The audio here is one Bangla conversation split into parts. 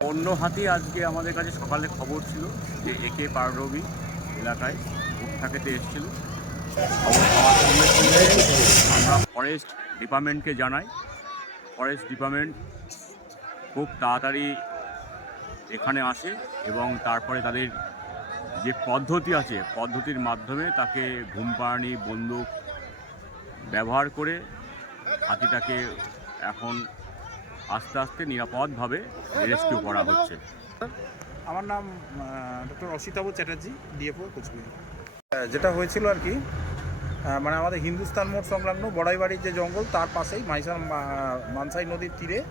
অন্য হাতি আজকে আমাদের কাছে সকালে খবর ছিল যে একে পাররবি এলাকায় ভোট থাকেতে এসেছিল আমরা ফরেস্ট ডিপার্টমেন্টকে জানাই। ফরেস্ট ডিপার্টমেন্ট খুব তাড়াতাড়ি এখানে আসে এবং তারপরে তাদের যে পদ্ধতি আছে, পদ্ধতির মাধ্যমে তাকে ঘুমপাড়ানি বন্দুক ব্যবহার করে হাতিটাকে এখন আস্তে আস্তে নিরাপদভাবে রেস্কিউ করা হচ্ছে। আমার নাম ডক্টর অসিতাভ চ্যাটার্জি ডিএফও কোচবিহার। যেটা হয়েছিল আর কি মানে আমাদের হিন্দুস্তান মোড় সংলগ্ন বড়াইবাড়ির যে জঙ্গল তার পাশেই মাইসার মানসাই নদীর তীরে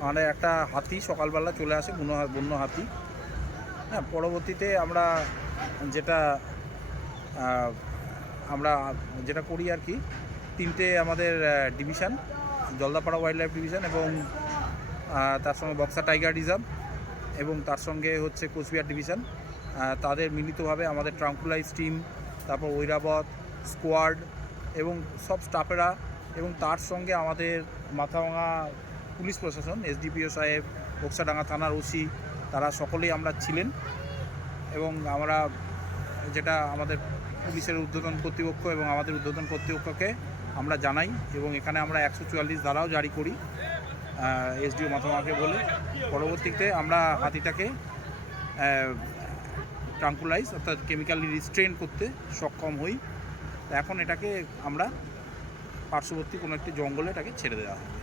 মানে একটা হাতি সকালবেলা চলে আসে বন্য হা- বন্য হাতি। হ্যাঁ পরবর্তীতে আমরা যেটা আমরা যেটা করি আর কি তিনটে আমাদের division. Jaldapara wild life division এবং তার সঙ্গে বক্সা টাইগার রিজার্ভ এবং তার সঙ্গে হচ্ছে কোচবিহার ডিভিশন। তাদের মিলিতভাবে আমাদের ট্রাঙ্কুলাইজ টিম, তারপর ঐরাবত, স্কোয়াড এবং সব স্টাফেরা এবং তার সঙ্গে আমাদের মাথাভাঙা পুলিশ প্রশাসন, এসডিপিও সাহেব, বক্সাডাঙ্গা থানার ওসি, তারা সকলেই আমরা ছিলেন এবং আমরা যেটা আমাদের পুলিশের উদ্বোধন কর্তৃপক্ষ এবং আমাদের উদ্বোধন কর্তৃপক্ষকে আমরা জানাই এবং এখানে আমরা একশো চুয়াল্লিশ ধারাও জারি করি এসডিও মাথামাকে বলে পরবর্তীতে আমরা হাতিটাকে ট্রাঙ্কুলাইজ অর্থাৎ কেমিক্যালি রিস্ট্রেন করতে সক্ষম হই এখন এটাকে আমরা পার্শ্ববর্তী কোনো একটি জঙ্গলে এটাকে ছেড়ে দেওয়া হবে